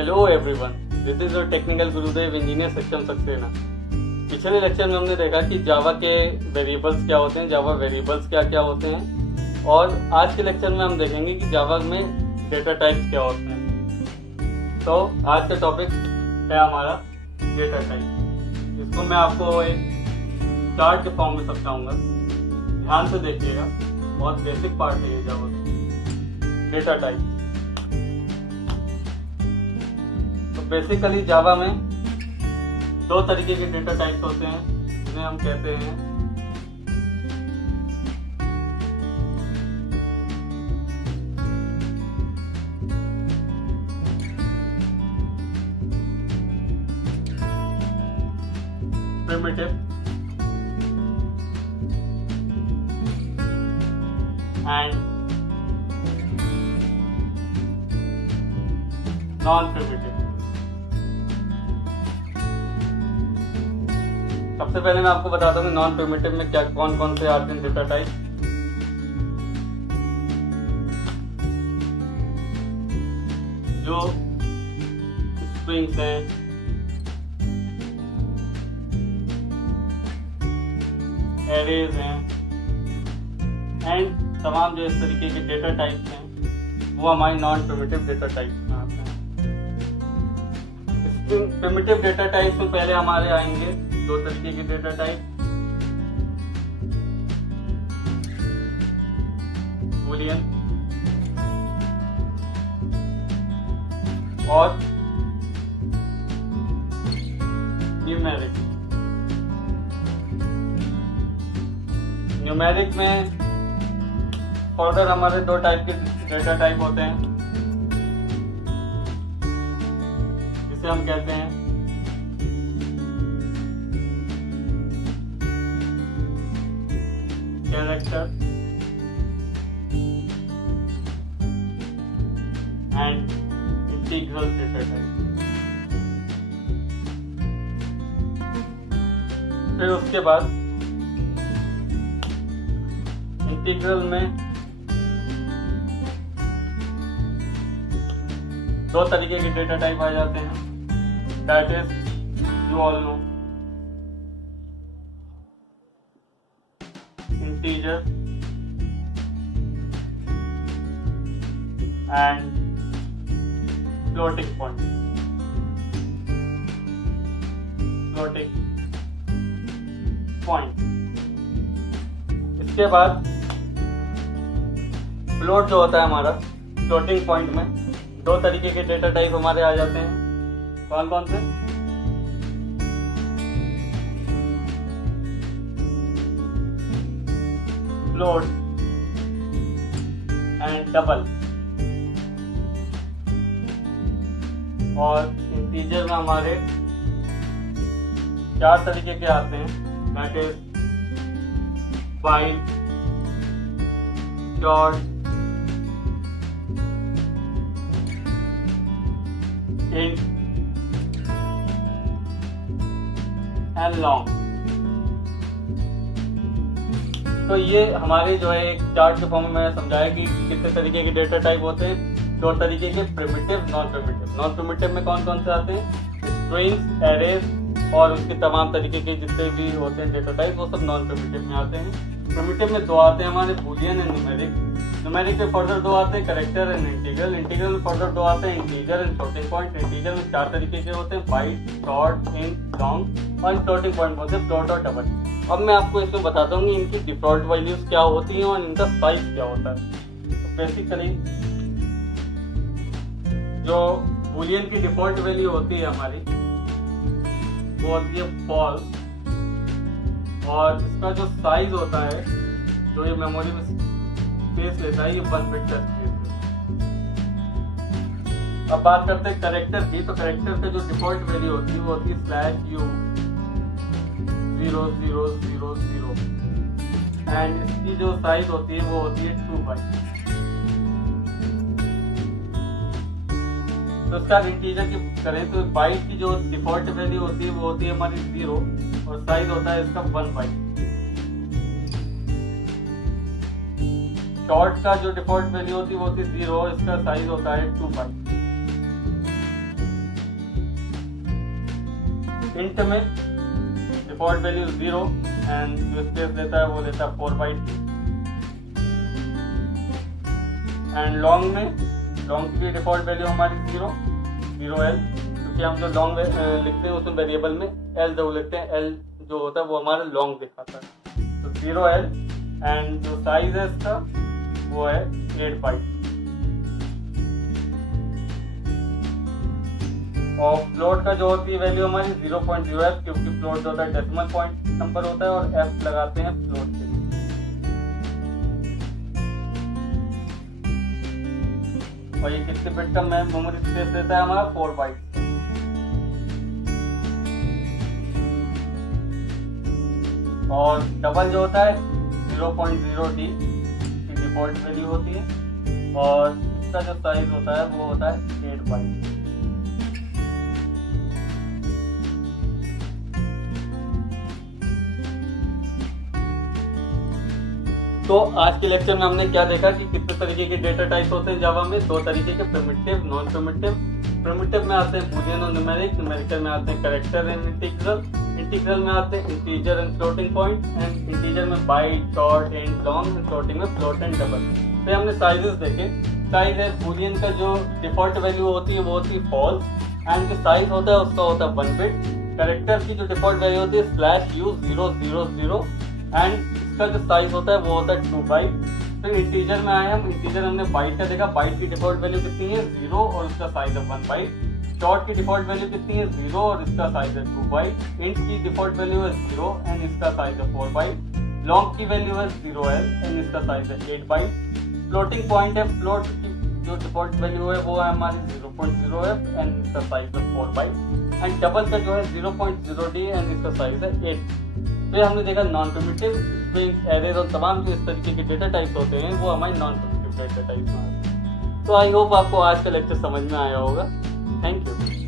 Hello everyone, this is your technical Gurudev engineer सक्षम सक्सेना। पिछले lecture में हमने देखा कि जावा के वेरिएबल्स क्या होते हैं, जावा वेरिएबल्स क्या क्या होते हैं, और आज के लेक्चर में हम देखेंगे कि जावा में डेटा टाइप्स क्या होते हैं। तो आज का टॉपिक है हमारा डेटा टाइप। इसको मैं आपको एक चार्ट के फॉर्म में समझाऊंगा, ध्यान से देखिएगा, बहुत बेसिक पार्ट है ये जावा डेटा टाइप। तो बेसिकली जावा में दो तरीके के डेटा टाइप्स होते हैं, जिन्हें हम कहते हैं प्रिमिटिव एंड नॉन प्रिमिटिव। सबसे पहले मैं आपको बताता हूँ कि नॉन प्रिमिटिव में क्या कौन कौन से आते हैं डेटा टाइप। जो स्ट्रिंग्स हैं, एरेज हैं, एंड तमाम जो इस तरीके के डेटा टाइप्स हैं, वो हमारे नॉन प्रिमिटिव डेटा टाइप्स में आते हैं। प्रिमिटिव डेटा टाइप्स में पहले हमारे आएंगे दो तरीके के डेटा टाइप, बूलियन और न्यूमेरिक। न्यूमेरिक में फर्दर हमारे दो टाइप के डेटा टाइप होते हैं, जिसे हम कहते हैं character and integral data type. फिर उसके बाद इंटीग्रल में दो तरीके के डेटा टाइप आ जाते हैं, that is you all know, integer and floating point। इसके बाद फ्लोट जो होता है हमारा, फ्लोटिंग पॉइंट में दो तरीके के डेटा टाइप हमारे आ जाते हैं। कौन कौन से? Float and double. और इंटीजर में हमारे चार तरीके के आते हैं, that is while, short, int and long. तो ये हमारे जो है एक चार्ट के फॉर्म में मैंने समझाया कि कितने तरीके के डेटा टाइप होते हैं। दो तरीके के, primitive, non primitive. Non primitive में कौन कौन से आते हैं? स्ट्रिंग्स, एरेज और उसके तमाम तरीके के जितने भी होते हैं डेटा टाइप, वो सब नॉन प्रिमिटिव में आते हैं। प्रिमिटिव में दो आते हैं हमारे, बूलियन एंड न्यूमेरिक। न्यूमेरिक में फर्दर दो आते हैं, कैरेक्टर एंड इंटीग्रल। इंटीग्रल में फर्दर दो आते हैं, integer and floating point. Integer में चार तरीके के होते हैं, बाइट, शॉर्ट, इंट, लॉन्ग, और फ्लोटिंग पॉइंट होते हैं फ्लोट और डबल। अब मैं आपको इसमें बताता हूँ कि इनकी डिफॉल्ट वैल्यूज क्या होती हैं और इनका साइज क्या होता है। तो बेसिकली जो बूलियन की डिफॉल्ट वैल्यू होती है हमारी, वो होती है फॉल्स, और इसका जो साइज होता है, जो ये मेमोरी में स्पेस लेता है, ये 1 बिट का स्पेस है। अब बात करते हैं कैरेक्टर की। तो कैरेक्टर का जो डिफॉल्ट वैल्यू होती है वो होती है /u 0000 एंड इसकी जो साइज होती है वो होती है 2 बाइट। तो उसका इंटीजर की करें तो बाइट की जो डिफॉल्ट वैल्यू होती है वो होती है हमारी 0 और साइज होता है इसका 1 बाइट। शॉर्ट का जो डिफॉल्ट वैल्यू होती है वो होती है 0, इसका साइज होता है 2 बाइट। इंट में डिफॉल्ट वैल्यू 0 एंड जो स्पेस लेता है वो लेता है 4 बाइट। एंड लॉन्ग की डिफॉल्ट वैल्यू हमारी 0L, क्योंकि हम जो लॉन्ग लिखते हैं उसमें वेरिएबल में L जरूर लिखते हैं, L जो होता है वो हमारा लॉन्ग दिखाता है। तो 0L एंड जो साइज है इसका वो है 8 बाइट। और फ्लोट का जो होती है वैल्यू हमारी 0.0f, क्योंकि फ्लोट जो होता है डेसिमल पॉइंट नंबर होता है और f लगाते हैं फ्लोट के लिए। और ये कितने बिट का मेमोरी स्पेस देता है हमारा 4 बाइट। और डबल जो होता है 0.0d की डिफॉल्ट वैल्यू होती है और इसका जो साइज होता है वो होता है 8 बाइट। तो आज के लेक्चर में हमने क्या देखा कि कितने तरीके के डेटा टाइप होते हैं जावा में। 2 तरीके के, प्रिमिटिव, नॉन प्रिमिटिव। प्रिमिटिव में आते हैं बूलियन और न्यूमेरिक, न्यूमेरिकल में आते हैं कैरेक्टर एंड इंटीग्रल, इंटीग्रल में आते हैं integer and floating point, and integer में byte, short, int, long, and floating में फ्लोट एंड डबल। तो हमने साइजेस देखे। साइज है बूलियन का जो डिफॉल्ट वैल्यू होती है वो होती है फॉल्स, एंड जो साइज होता है उसका होता है 1 बिट। कैरेक्टर की जो डिफॉल्ट वैल्यू होती है /u000 एंड इसका जो साइज होता है वो होता है 2 बाइट। फिर इंटीजर में आए हम, इंटीजर हमने बाइट का देखा। बाइट की डिफॉल्ट वैल्यू कितनी है 0 और उसका साइज है 1 बाइट। शॉर्ट की डिफॉल्ट वैल्यू कितनी है 0 और इसका साइज है 2 बाइट। इंट की डिफॉल्ट वैल्यू है 0 एंड इसका साइज है 4 बाइट। लॉन्ग की वैल्यू है 0L एंड इसका साइज है 8 बाइट। फ्लोटिंग पॉइंट है, फ्लोट की जो डिफॉल्ट वैल्यू है वो है हमारी 0.0f एंड इसका साइज है 4 बाइट। एंड डबल का जो है 0.0d एंड इसका साइज है 8। तो ये हमने देखा नॉन प्रिमिटिव, स्ट्रिंग्स, एरेज और तमाम जो इस तरीके के डेटा टाइप्स होते हैं वो हमारे नॉन प्रिमिटिव डेटा टाइप्स में आते हैं। तो आई होप आपको आज का लेक्चर समझ में आया होगा। Thank you.